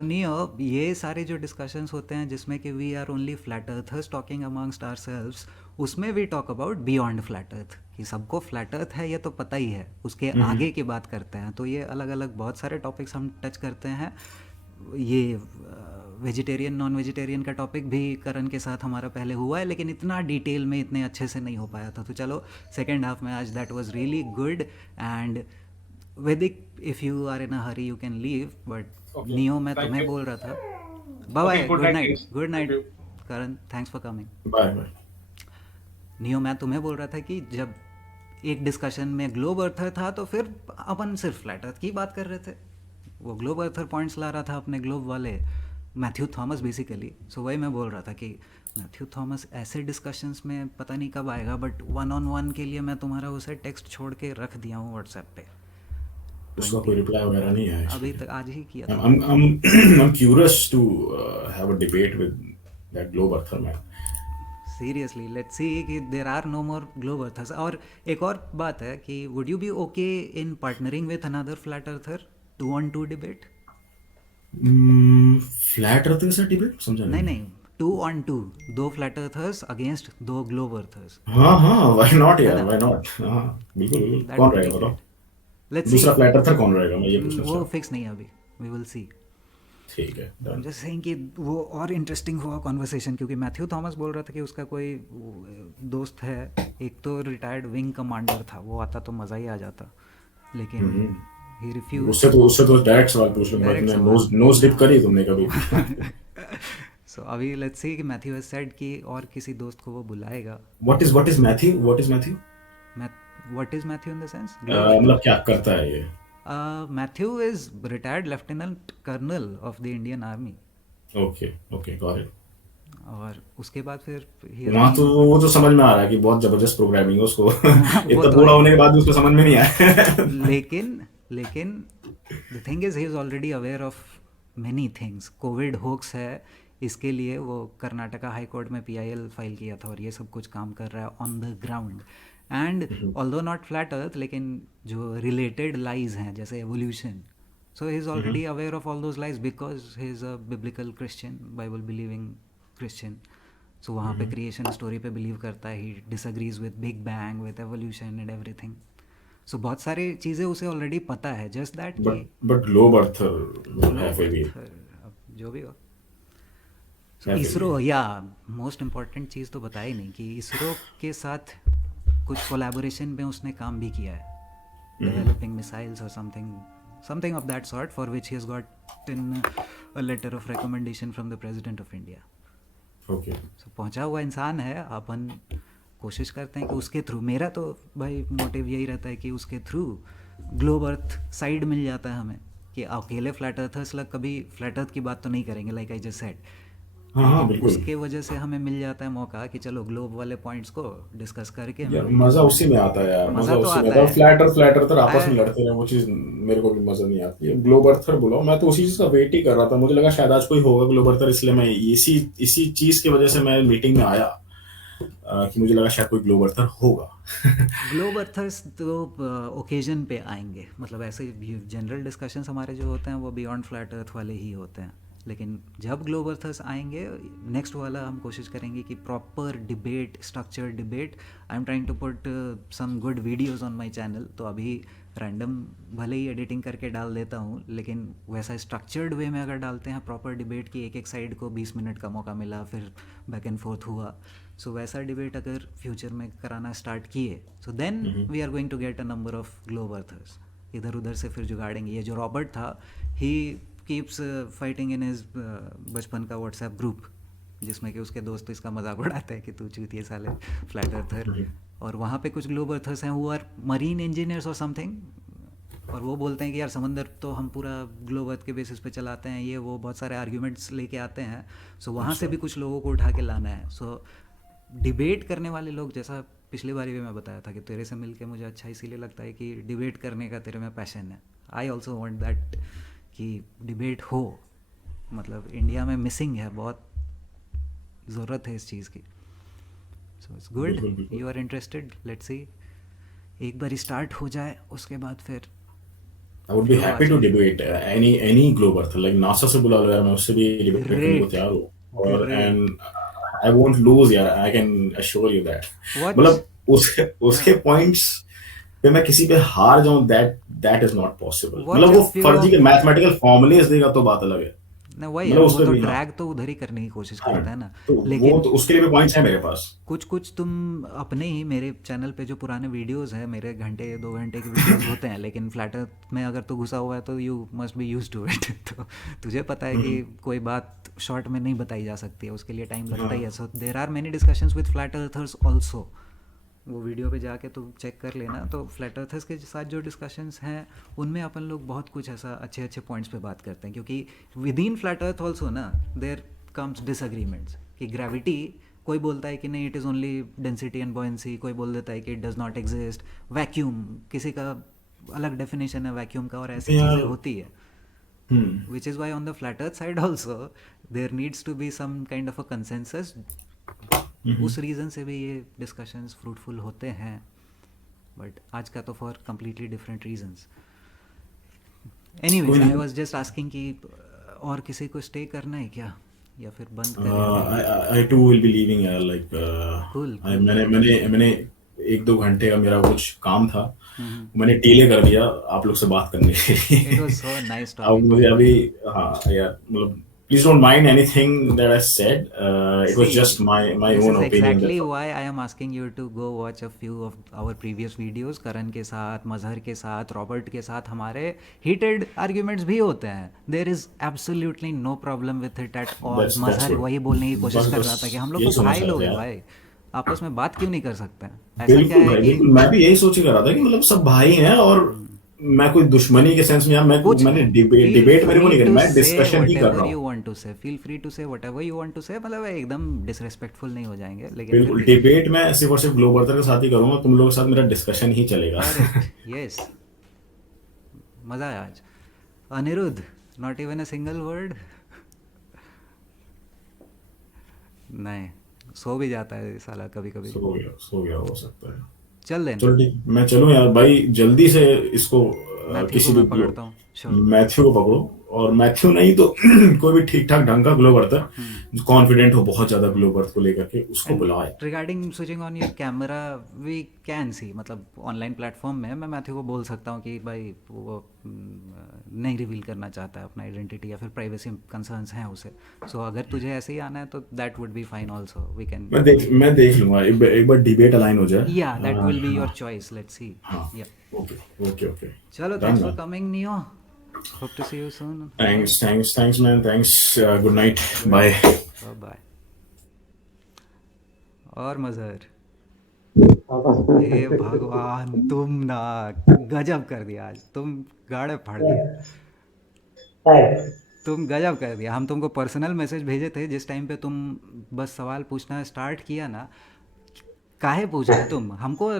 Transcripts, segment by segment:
नहीं, ये सारे जो डिस्कशंस होते हैं जिसमें कि we are only flat earthers talking amongst ourselves, उसमें we talk about beyond flat earth, कि सबको फ्लैट अर्थ है ये तो पता ही है, उसके हम्म। आगे की बात करते हैं। तो ये अलग अलग बहुत सारे टॉपिक्स हम टच करते हैं। ये वेजिटेरियन नॉन वेजिटेरियन का टॉपिक भी करण के साथ हमारा पहले हुआ है, लेकिन इतना डिटेल में इतने अच्छे से नहीं हो पाया था। तो चलो सेकेंड हाफ में आज that was really good. And Vaidik, if you are in a hurry you can leave, but okay, Neo मैं थैंक तुम्हें यू। बोल रहा था। Bye okay, bye, good good night night, guys. Good thank night you. Karan, thanks for coming. Bye bye. Neo मैं तुम्हें बोल रहा था कि जब एक डिस्कशन में ग्लोब अर्थर था तो फिर अपन सिर्फ फ्लैट अर्थ की बात कर रहे थे। वो ग्लोब अर्थर पॉइंट्स ला रहा था अपने ग्लोब वाले, मैथ्यू थॉमस बेसिकली। सो वही मैं बोल रहा था कि मैथ्यू थॉमस ऐसे डिस्कशंस में पता नहीं कब आएगा, बट वन ऑन वन के लिए मैं तुम्हारा उसे टेक्स्ट छोड़ के रख दिया हूँ व्हाट्सएप पे। उसका 20 कोई रिप्लाई वगैरह नहीं है अभी एक्चुअली। तक आज ही किया था I'm मैंने। I'm I'm curious to have a debate with that globe earther man. Seriously let's see कि there are no more globe earthers. और एक और बात है कि would you be okay in partnering with another flat earther, 2 on 2 debate? Flat earth के साथ debate समझा नहीं नहीं। नहीं, 2 on 2, दो फ्लैट अर्थर्स अगेंस्ट दो ग्लोब अर्थर्स, हाँ हाँ, व्हाई नॉट है यार, ना? Why not. हाँ, बिल्कुल बिल्कुल, दैट कौन वुड बी रहेगा बताओ। ग्रेट। Let's see. दूसरा फ्लैट अर्थर कौन रहेगा, मैं ये पूछना वो चाहता फिक्स नहीं है अभी, वी विल सी। हूँ। ठीक है, I am done. Just saying कि वो और इंटरेस्टिंग हुआ कॉन्वर्सेशन, क्योंकि मैथ्यू थॉमस बोल रहा था कि उसका कोई दोस्त है, एक तो रिटायर्ड विंग कमांडर था, वो आता तो मज़ा ही आ जाता, लेकिन ही रिफ्यूज्ड। उससे तो डायरेक्ट सवाल पूछ लूंगा भाई, डायरेक्ट तुमने सवाल। नोज नोज डिप हाँ। करी तुमने कभी? सो अभी लेट्स सी कि मैथ्यू हैज सेड कि और किसी दोस्त को वो बुलाएगा। What is Matthew, what is Matthew? Matt what is Matthew in the sense globe मतलब अर्थर? क्या करता है ये? Matthew is retired lieutenant colonel of the Indian army. Okay okay, got it. और उसके बाद फिर ही हैज़ वहां तो बीन। वो तो समझ में आ रहा है कि बहुत जबरदस्त प्रोग्रामिंग है उसको। वो इतना तो बूढ़ा है ही। होने के बाद भी उसको समझ में नहीं आया। लेकिन लेकिन the thing is he is already aware of many things. Covid hoax है, इसके लिए वो कर्नाटका हाई कोर्ट में पीआईएल फाइल किया था, और ये सब कुछ काम कर रहा है on the ground. And although not flat earth, लेकिन जो रिलेटेड लाइज हैं जैसे evolution, so he is already aware of all those lies because he is a biblical Christian, Bible believing Christian. So वहाँ पे क्रिएशन स्टोरी पे believe करता है, he disagrees with big bang, with evolution and everything. So बहुत सारी चीज़ें उसे already पता है, जस्ट दैट कि बट ग्लोब अर्थर मतलब है ग्लोब फिर भी। अर्थ, अब जो भी हो। सो है फिर भी। इसरो, या मोस्ट इम्पॉर्टेंट चीज़ तो बताई नहीं कि इसरो के साथ कुछ कोलैबोरेशन में उसने काम भी किया है, डेवलपिंग मिसाइल्स और something something of that sort, for which he has got in a letter of recommendation from the president of India. Okay. So पहुंचा हुआ इंसान है, अपन कोशिश करते हैं कि उसके थ्रू, मेरा तो भाई मोटिव यही रहता है कि उसके थ्रू ग्लोब अर्थ साइड मिल जाता है हमें, कि अकेले फ्लैट अर्थर्स लग कभी फ्लैट अर्थ की बात तो नहीं करेंगे लाइक आई जस्ट सेड, हाँ हाँ, लेकिन बिल्कुल। उसके वजह से हमें मिल जाता है मौका कि चलो ग्लोब वाले पॉइंट्स को डिस्कस करके यार वीडियोस मजा बना। उसी में आता है यार, मज़ा मजा तो उसी में आता आता है। है। फ्लैट अर्थर आपस में आई लड़ते रहे, वो चीज मेरे को भी मजा नहीं आती है। ग्लोब अर्थर बुलाओ, मैं तो उसी चीज का वेट ही कर रहा था, मुझे लगा शायद आज कोई होगा ग्लोब अर्थर, इसलिए मैं इसी इसी चीज की वजह से मैं मीटिंग में आया, कि मुझे लगा शायद कोई ग्लोब अर्थर होगा। ग्लोब अर्थर्स तो ओकेजन पे आएंगे, मतलब ऐसे जनरल डिस्कशंस हमारे जो होते हैं वो बियॉन्ड फ्लैट अर्थ वाले ही होते हैं, लेकिन जब ग्लोब अर्थर्स आएंगे नेक्स्ट वाला हम कोशिश करेंगे कि proper debate, structured debate. I am trying to put some good videos on my channel, तो अभी रैंडम भले ही एडिटिंग करके डाल देता हूँ, लेकिन वैसा स्ट्रक्चर्ड वे में अगर डालते हैं प्रॉपर डिबेट की, एक एक साइड को 20 मिनट का मौका मिला, फिर बैक एंड फोर्थ हुआ, सो वैसा डिबेट अगर फ्यूचर में कराना स्टार्ट किए, so then we are going to get a number of globe earthers. इधर उधर से फिर जुगाड़ेंगे। ये जो रॉबर्ट था, he keeps fighting in his बचपन का व्हाट्सएप ग्रुप, जिसमें कि उसके दोस्त इसका मजाक उड़ाते हैं कि तू चूतिए साले फ्लैट अर्थर। और वहाँ पे कुछ ग्लोब अर्थर्स हैं हु आर मरीन इंजीनियर्स और समथिंग, और वो बोलते हैं कि यार समंदर तो हम पूरा ग्लोब अर्थ के बेसिस पे चलाते हैं, ये वो बहुत सारे आर्ग्यूमेंट्स लेके आते हैं। सो वहाँ से अच्छा। भी कुछ लोगों को उठा के लाना है। सो डिबेट करने वाले लोग, जैसा पिछली बारी भी मैं बताया था कि तेरे से मिलके मुझे अच्छा इसीलिए लगता है कि डिबेट करने का तेरे में पैशन है। आई ऑल्सो वॉन्ट दैट कि डिबेट हो, मतलब इंडिया में मिसिंग है बहुत, ज़रूरत है इस चीज़ की। सो इट्स गुड, बिल्कुल बिल्कुल। You are interested, let's see. एक बार स्टार्ट हो जाए उसके बाद फिर आई वुड बी जो हैप्पी आज to debate any globe earth, like NASA से बुला लो यार, मैं उससे भी डिबेट करने को ग्रेट तैयार हूँ। और great and I won't lose यार, I can assure you that. Watch मतलब उसके उसके पॉइंट्स पे मैं किसी पे हार जाऊं, that that is not possible. Watch मतलब अ वो फ्यू फर्जी के ऑफ मैथमेटिकल फॉर्मुलेस देगा तो बात अलग है, ना, वही है मतलब वो उस पे तो भी ना। ड्रैग तो उधर ही करने की कोशिश हाँ, करता है ना। तो वो लेकिन तो उसके लिए भी पॉइंट्स है मेरे पास। कुछ कुछ तुम अपने ही मेरे चैनल पे जो पुराने वीडियोस हैं, मेरे घंटे 2 घंटे के वीडियोस होते हैं, लेकिन फ्लैट अर्थ में अगर तू घुसा हुआ है तो you must be used to it. तो तुझे पता है कि कोई बात शॉर्ट में नहीं बताई जा सकती है, उसके लिए टाइम लगता ही है। हाँ so there are many discussions with flat earthers also. वो वीडियो पे जाके तो चेक कर लेना। तो फ्लैट अर्थर्स के साथ जो डिस्कशंस हैं उनमें अपन लोग बहुत कुछ ऐसा अच्छे अच्छे पॉइंट्स पे बात करते हैं, क्योंकि with in flat earth also ना देयर कम्स डिसएग्रीमेंट्स कि ग्रेविटी, कोई बोलता है कि नहीं it is only density and buoyancy, कोई बोल देता है कि it does not exist. Vacuum, किसी का अलग डेफिनेशन है वैक्यूम का, और ऐसी चीज़ें यार। होती है। हम्म। Which is why on the flat earth side also there needs to be some kind of a consensus। उस रीज़न से भी ये डिस्कशंस फ्रूटफुल होते हैं, बट आज का तो फॉर कम्प्लीटली डिफरेंट रीजंस। कोई एनीवेज आई नहीं। वाज जस्ट आस्किंग कि और किसी को स्टे करना है क्या, या फिर बंद करें अभी। आई टू विल बी लीविंग यार, लाइक कूल कूल। मैंने 1-2 घंटे का मेरा कुछ काम था, मैंने डिले कर दिया आप लोग से बात करने के इट वाज लिए। सो नाइस अब टॉकिंग टू मुझे यू। अभी, हाँ यार, मतलब please don't mind anything that I said, it was just See, my this own is opinion, exactly that's all. why I am asking you to go watch a few of our previous videos। करण के साथ, मजहर के साथ, Robert के साथ हमारे heated arguments भी होते हैं। There is absolutely no problem with it at all। That's Mazhar good. वही बोलने की कोशिश बस कर बस रहा था कि हम लोग यही तो सुनना भाई लोग चाहते हैं हैं यार। भाई, आपस में बात क्यों नहीं कर सकते हैं। ऐसा क्या बिल्कुल है भाई, कि बिल्कुल, मैं भी यही सोच कर रहा था कि मतलब सब भाई हैं, और मैं कोई दुश्मनी के सेंस में, यार मैं कुछ मैंने नहीं, डिबेट फील डिबेट मेरे को फ्री नहीं करनी, टू मैं से डिस्कशन वट ही कर एवर रहा यू हूँ। Want to say, feel free to say whatever you want to say. मतलब एकदम डिसरेस्पेक्टफुल नहीं हो जाएंगे, लेकिन फिर बिल्कुल, भी। डिबेट मैं सिर्फ और सिर्फ ग्लो बर्तर के साथ ही करूंगा, तुम लोगों के साथ मेरा डिस्कशन ही चलेगा। Correct, yes. मज़ा आया आज। Aniruddh, not even a single word. नहीं, सो भी जाता है साला कभी कभी। सो गया हो सकता है। चल देन। चलो ठीक, मैं चलूँ यार भाई, जल्दी से इसको मैथ्यू को किसी भी मैं पकड़ता हूँ, श्योर। मैथ्यू को पकड़ो, और मैथ्यू नहीं तो कोई भी ठीक ठाक ढंग का ग्लो बर्तर जो कॉन्फिडेंट हो बहुत ज्यादा ग्लो बर्थ को लेकर के, उसको एंड बुलाओ यार। Regarding switching on your camera, we can see, मतलब ऑनलाइन प्लेटफॉर्म में मैं मैथ्यू को बोल सकता हूँ कि भाई वो नहीं रिवील करना चाहता है अपना आइडेंटिटी, या फिर प्राइवेसी कंसर्न्स हैं उसे। सो अगर तुझे ऐसे ही आना है तो that would be fine also, we can. मैं देख लूंगा, एक बार डिबेट अलाइन हो जाए। या दैट विल बी योर हाँ चॉइस, लेट्स सी। हाँ। या ओके ओके ओके। चलो, done thanks for man. Coming नियो। Hope to see you soon. Thanks man, thanks, good night, goodbye. Night, bye bye. और मज़हर, हे भगवान, तुम ना गजब कर दिया आज, तुम गाड़े फाड़ दिया। तुम गजब कर दिया। हम तुमको पर्सनल मैसेज भेजे थे जिस टाइम पे तुम बस सवाल पूछना स्टार्ट किया ना। काहे पूछ रहे तुम हमको।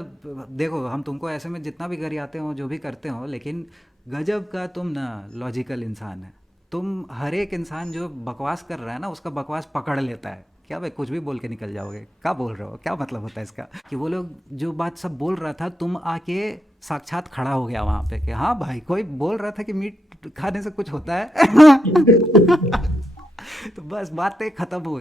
देखो, हम तुमको ऐसे में जितना भी गरियाते हो, जो भी करते हो, लेकिन गजब का तुम ना लॉजिकल इंसान है। तुम हर एक इंसान जो बकवास कर रहा है ना, उसका बकवास पकड़ लेता है। क्या भाई, कुछ भी बोल के निकल जाओगे, क्या बोल रहे हो, क्या मतलब होता है इसका। कि वो लोग जो बात सब बोल रहा था, तुम आके साक्षात खड़ा हो गया वहाँ पे कि हाँ भाई, कोई बोल रहा था कि मीट खाने से कुछ होता है। तो बस बातें खत्म हो गई।